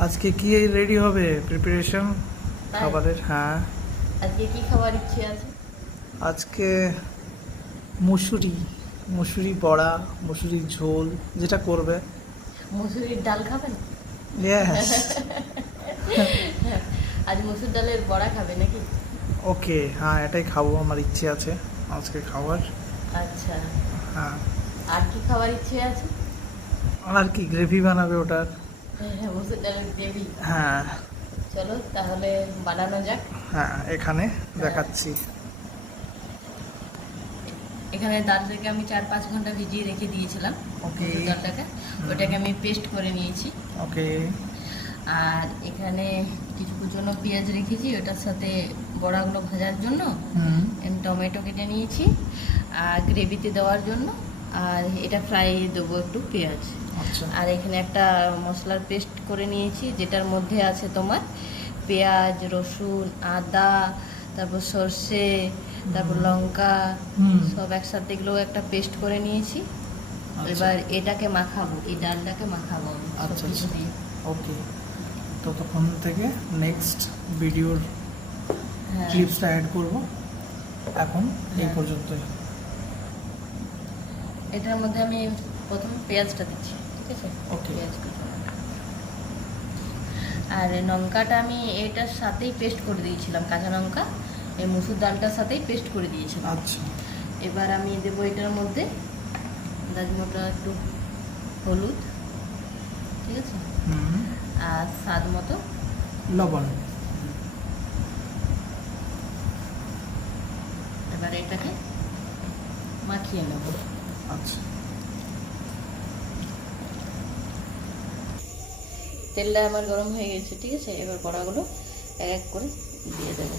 আজকে কি রেডি হবে প্রিপারেশন তাই? খাবারের? হ্যাঁ, আজকে কি খাবার ইচ্ছে আছে? আজকে মুসুরি মুসুরি বড়া, মুসুরির ঝোল, যেটা করবে। মুসুরির ডাল খাবেন? ইয়েস। আজ মসুর ডালের বড়া খাবে নাকি? ওকে, হ্যাঁ এটাই খাবো, আমার ইচ্ছে আছে আজকে খাবার। আচ্ছা, হ্যাঁ, আর কি খাবার ইচ্ছে আছে? আর কি গ্রেভি বানাবে ওটার। মসুর ডালের গ্রেভি। হ্যাঁ চলো তাহলে বানানো যাক। হ্যাঁ, এখানে দেখাচ্ছি। এখানে ডালটাকে আমি 4-5 ঘন্টা ভিজিয়ে রেখে দিয়েছিলাম। ওকে। মসুর ডালটাকে ওটাকে আমি পেস্ট করে নিয়েছি। ওকে। আর এখানে কিছু কুচনো পেঁয়াজ রেখেছি ওটার সাথে বড়াগুলো ভাজার জন্য। হুম। টমেটো কেটে নিয়েছি আর গ্রেভিতে দেওয়ার জন্য। আর এটা ফ্রাই দেবো একটু পেঁয়াজ। আচ্ছা। আর এখানে একটা মশলার পেস্ট করে নিয়েছি যেটার মধ্যে আছে তোমার পেঁয়াজ, রসুন, আদা, তারপর সর্ষে, তারপর লঙ্কা, সব একসাথে এগুলো একটা পেস্ট করে নিয়েছি। এবার এটাকে মাখাবো, এই ডালটাকে মাখাবো আমি আচ্ছা সবকিছু আচ্ছা, দিয়ে। ওকে। ততক্ষণ থেকে নেক্সট ভিডিওর হ্যাঁ ক্লিপসটা অ্যাড করব। এখন এই হ্যাঁ। পর্যন্তই। এটার মধ্যে আমি প্রথমে পেঁয়াজটা দিচ্ছি, ঠিক আছে? Okay. পেঁয়াজ কুচি। আর লঙ্কাটা আমি এটার সাথেই পেস্ট করে দিয়েছিলাম, কাঁচা লঙ্কা এই মুসুর ডালটার সাথেই পেস্ট করে দিয়েছিলাম। আচ্ছা। এবার আমি দেবো এটার মধ্যে দাজমোটা একটু হলুদ, ঠিক আছে, হুম। আর স্বাদ মতো লবণ। এবার এটাকে মাখিয়ে নেব। আচ্ছা। তেলটা আমার গরম হয়ে গেছে, ঠিক আছে? এবার বড়াগুলো এক এক করে দিয়ে দেবো।